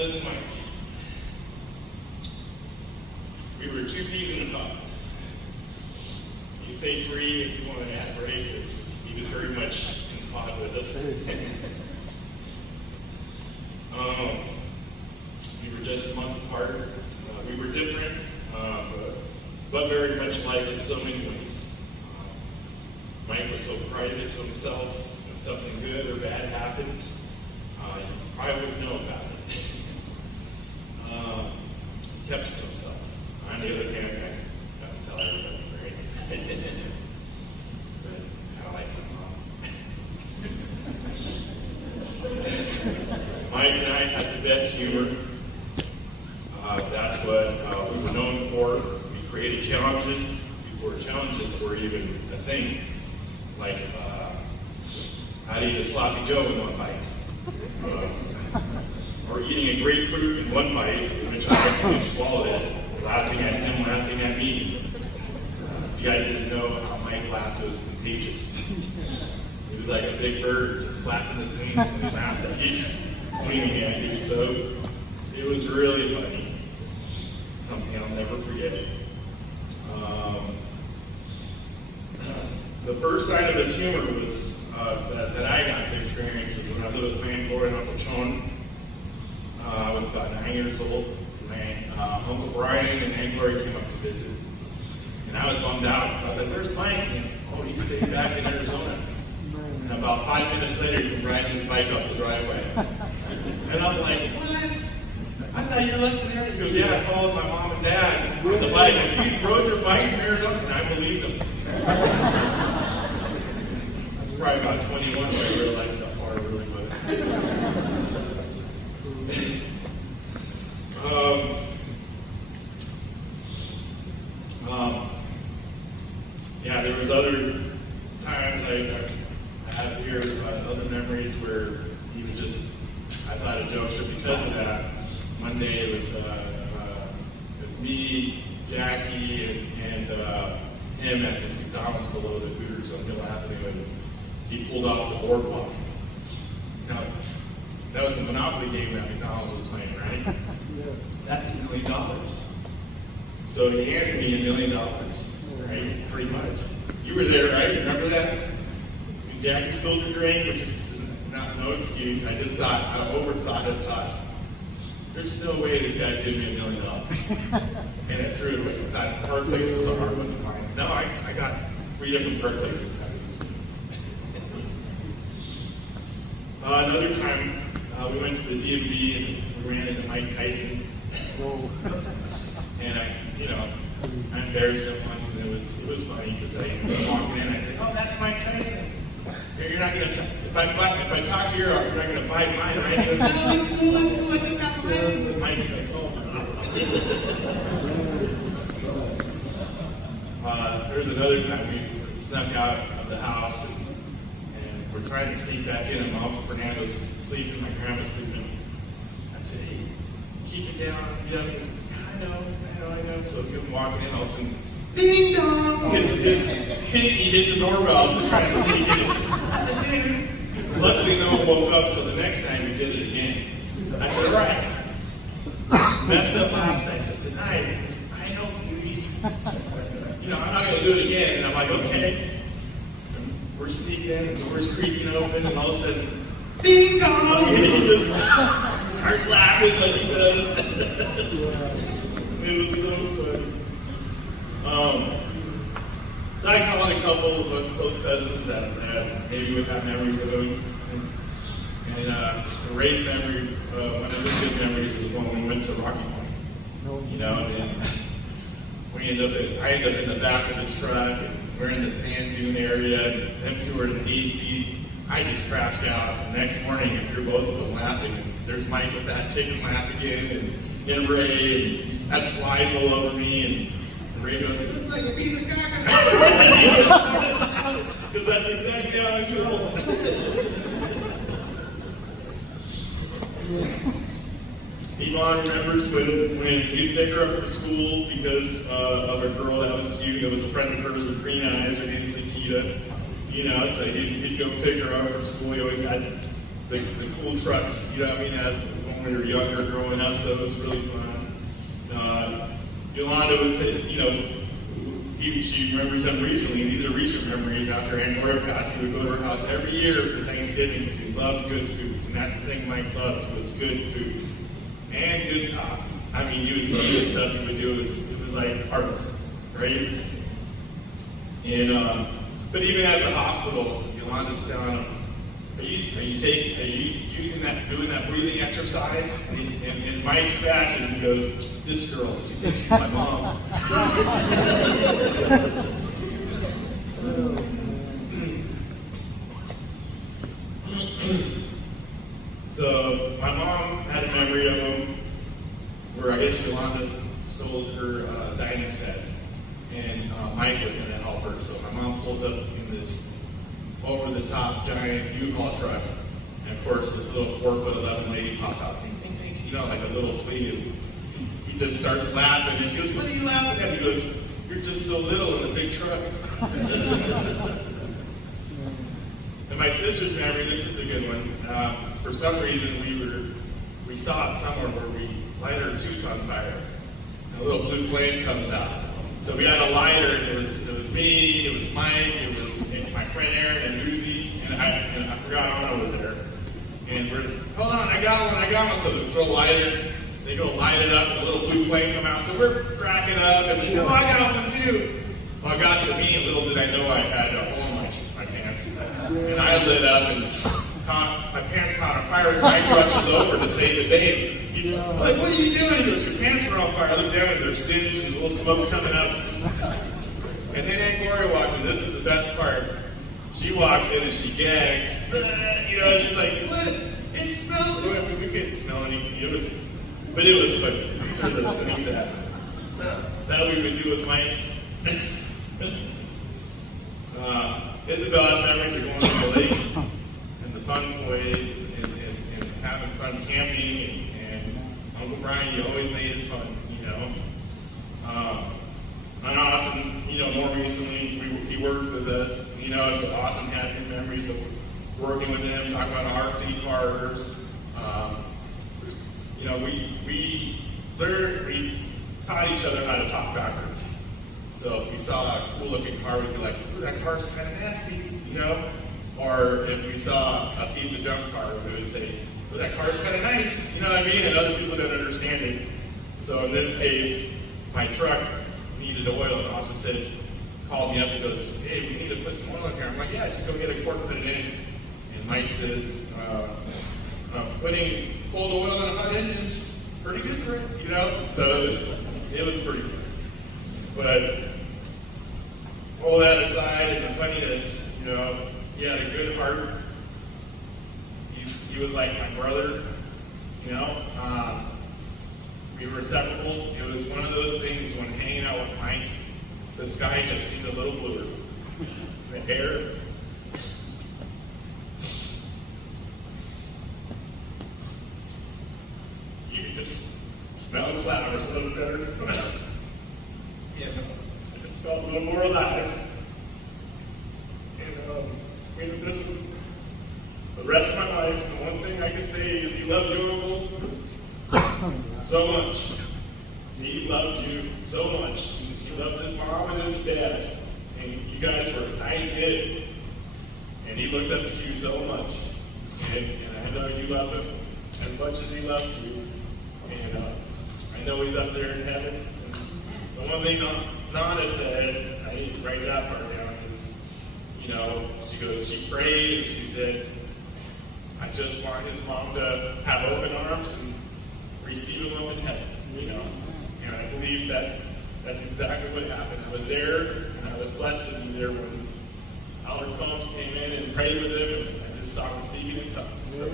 does Mike. We were 2 peas in a pod. You can say 3 if you want to add a break, because he was very much in the pod with us. We were just a month apart. We were different, but very much alike in so many ways. Mike was so private to himself. If something good or bad happened, you probably wouldn't know about it. He kept it to himself. On the other hand, I got to tell everybody, right? But kind of like my mom. Mike and I had the best humor. That's what we were known for. We created challenges before challenges were even a thing. Like, how to eat a sloppy Joe in 1 bite. Or eating a grapefruit in 1 bite, which I accidentally swallowed it, laughing at him, laughing at me. If you guys didn't know how Mike laughed, it was contagious. He was like a big bird, just flapping his wings and he laughed at me, pointing at you. So it was really funny. Something I'll never forget. The first sign of his humor was that I got to experience is when I lived with my Aunt Gloria and Uncle Sean. I was about 9 years old. My Uncle Brian and Aunt Gloria came up to visit. And I was bummed out because I was like, "Where's Mike?" And, "Oh, he stayed back in Arizona." And about 5 minutes later, he came riding his bike up the driveway. And I'm like, "What? I thought you left in Arizona." He goes, "Yeah, I followed my mom and dad on the bike. And you rode your bike in Arizona?" And I believed him. That's probably about 21 when I realized how far it really was. Yeah, there was other times I had here other memories where he would just, I thought a jokester because of that. One day it was me, Jackie, and him at this McDonald's below the Hooters on Hill Avenue, and he pulled off the boardwalk. Now, that was the Monopoly game that McDonald's was playing, right? Yeah. That's $1 million. So he handed me $1 million, right? Pretty much. You were there, right? Remember that? When Jackie spilled the drink, which is no excuse. I just thought, I overthought it, thought, there's no way this guy's giving me $1 million. And I threw it away because Park Place was a hard one to find. No, I got 3 different Park Places. Another time, we went to the DMV and we ran into Mike Tyson. And I embarrassed him once, and it was funny because I was walking in and I said, "Oh, that's Mike Tyson. You're not gonna if I talk your off, you're not gonna bite mine, right?" He goes, "No, it's cool, I just got the license." And Mike was like, "Oh my God." There was another time we snuck out of the house and we're trying to sneak back in, and my Uncle Fernando's sleeping, my grandma's sleeping. I said, "Hey, keep it down, get up." He goes, I know. So I'm walking in, all of a sudden, ding dong! His pinky hit the doorbell, so trying to sneak in. I said, "Dude." Luckily, no one woke up, so the next time we did it again. I said, "All right." Messed up last night. I said, "Tonight." I know, beauty. I'm not going to do it again. And I'm like, "Okay." And we're sneaking in, and the door's creaking open, and all of a sudden, ding dong! And he just starts laughing like he does. It was so funny. So I called a couple of us close cousins that maybe would have memories of him. And Ray's memory, one of his good memories is when we went to Rocky Point. And then I ended up in the back of his truck, and we're in the sand dune area, and them two were in the AC. I just crashed out. And the next morning, I hear both of them laughing. And there's Mike with that chicken laugh again, and Ray, and that flies all over me, and Ray goes, "It looks like a piece of caca." Because that's exactly how I feel. Yvonne remembers when he'd pick her up from school because of a girl that was cute. It was a friend of hers with green eyes. Her name was Nikita. So he'd go pick her up from school. He always had the cool trucks, as when we were younger growing up, so it was really fun. Yolanda would say, she remembers them recently, and these are recent memories after Aunt Gloria passed. He would go to her house every year for Thanksgiving because he loved good food. And that's the thing Mike loved, was good food. And good coffee. I mean, you would see the stuff he would do, it was like art, right? And, but even at the hospital, Yolanda's telling him, are you doing that breathing exercise? And in Mike's fashion, he goes, this girl, she thinks she's my mom. So my mom had a memory of him where I guess Yolanda sold her dining set, and Mike was going to help her. So my mom pulls up in this over-the-top giant U-Haul truck, and of course this little 4'11" lady pops out, ding, ding, ding, like a little flea. And he just starts laughing, and she goes, "What are you laughing at?" He goes, "You're just so little in a big truck." And my sister's memory, this is a good one. For some reason, we saw it somewhere where we light our toots on fire, and a little blue flame comes out. So we had a lighter, and it was me, it was Mike, it was my friend Aaron and Uzi, and I forgot Anna was there. And we're, hold on, I got one. So we throw a lighter, they go light it up, and a little blue flame come out. So we're cracking up, and I got one too. Well, it got to me, and little did I know I had a hole in my pants. And I lit up, and my pants caught on fire, and Mike rushes over to save the day. He's like, "What are you doing?" He goes, "Your pants are on fire." I look down, and they're singed, there's a little smoke coming up. And then Aunt Gloria walks in. This is the best part. She walks in and she gags. She's like, "What? It smells." We couldn't smell anything. But it was funny, because these are the things that we would do with Mike. Isabel has memories of going to the lake and the fun toys and having fun camping, and Uncle Brian, you always made it fun, And Austin, more recently, he worked with us. It's Austin has these memories of working with him, talking about RC cars. We taught each other how to talk backwards. So if we saw a cool looking car, we'd be like, "Ooh, that car's kind of nasty," Or if we saw a piece of junk car, we would say, "Ooh, that car's kind of nice," you know what I mean? And other people don't understand it. So in this case, my truck needed oil, and Austin called me up and goes, "Hey, we need to put some oil in here." I'm like, "Yeah, just go get a quart, put it in." And Mike says, putting cold oil in a hot engine's pretty good for it, So it was pretty fun. But all that aside, and the funniness, he had a good heart. He was like my brother, We were inseparable. It was one of those things when hanging out with Mike, the sky just seemed a little bluer. The air. You could just smell the flowers a little better. I just felt a little more alive. And we would miss him the rest of my life. The one thing I can say is he loved you, Uncle, so much. He loved you so much. He loved his mom and his dad. And you guys were a tight knit. And he looked up to you so much. And I know you love him as much as he loved you. And I know he's up there in heaven. And the one thing Nana said, I need to write that part down, is, she prayed and she said, "I just want his mom to have open arms and receive him in heaven," And I believe that's exactly what happened. I was there, and I was blessed to be there when Albert Combs came in and prayed with him, and I just saw him speaking in tongues. So,